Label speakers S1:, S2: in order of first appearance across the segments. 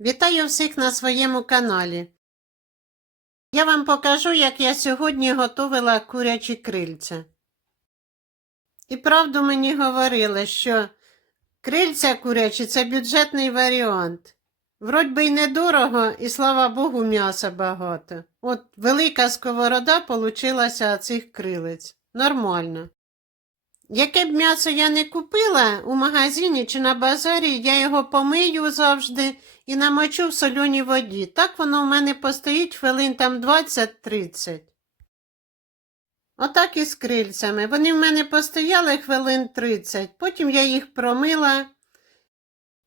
S1: Вітаю всіх на своєму каналі. Я вам покажу, як я сьогодні готувала курячі крильця. І правду мені говорили, що крильця курячі це бюджетний варіант. Вроді би й недорого, і слава Богу, м'яса багато. От велика сковорода получилася цих крилець. Нормально. Яке б м'ясо я не купила у магазині чи на базарі, я його помию завжди і намочу в солоній воді. Так воно в мене постоїть хвилин там 20-30. Отак і з крильцями. Вони в мене постояли хвилин 30, потім я їх промила,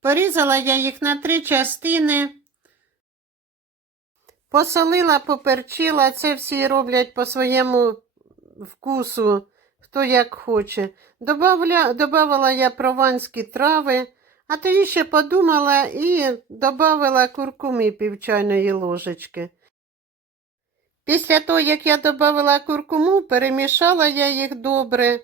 S1: порізала я їх на три частини, посолила, поперчила, це всі роблять по своєму вкусу, хто як хоче. Добавля, добавила я прованські трави, а тоді ще подумала і додала куркуми пів чайної ложечки. Після того, як я додала куркуму, перемішала я їх добре.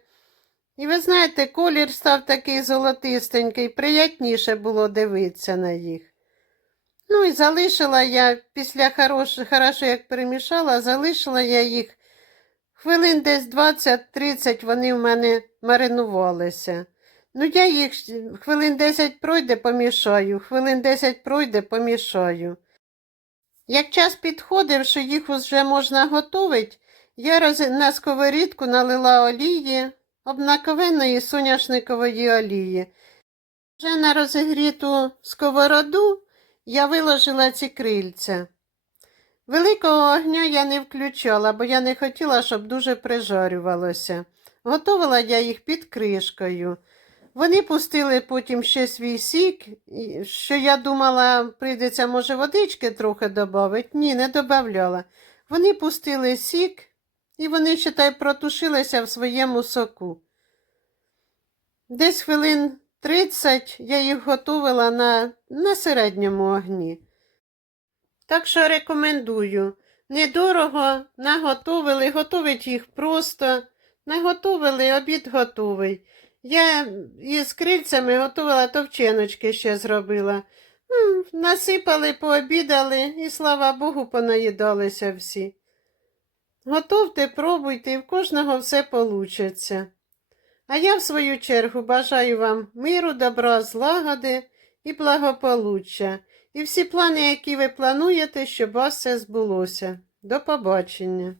S1: І ви знаєте, колір став такий золотистенький, приятніше було дивитися на їх. Ну і залишила я після хорош, хорошо, як перемішала, залишила я їх хвилин десь 20-30 вони в мене маринувалися. Ну, я їх хвилин 10 пройде, помішаю, хвилин 10 пройде, помішаю. Як час підходив, що їх вже можна готувати, я роз... на сковорідку налила олії, обнаковенної соняшникової олії. Вже на розігріту сковороду я виложила ці крильця. Великого огня я не включала, бо я не хотіла, щоб дуже прижарювалося. Готувала я їх під кришкою. Вони пустили потім ще свій сік, що я думала, прийдеться, може, водички трохи додати. Ні, не додавала. Вони пустили сік, і вони, считай, протушилися в своєму соку. Десь хвилин 30 я їх готувала на, на середньому огні. Так що рекомендую. Недорого наготовили, готовить їх просто. Наготовили, обід готовий. Я із крильцями готувала товченочки ще зробила. Насипали, пообідали і, слава Богу, понаїдалися всі. Готовте, пробуйте, і в кожного все получиться. А я, в свою чергу, бажаю вам миру, добра, злагоди і благополуччя. І всі плани, які ви плануєте, щоб у вас все збулося. До побачення.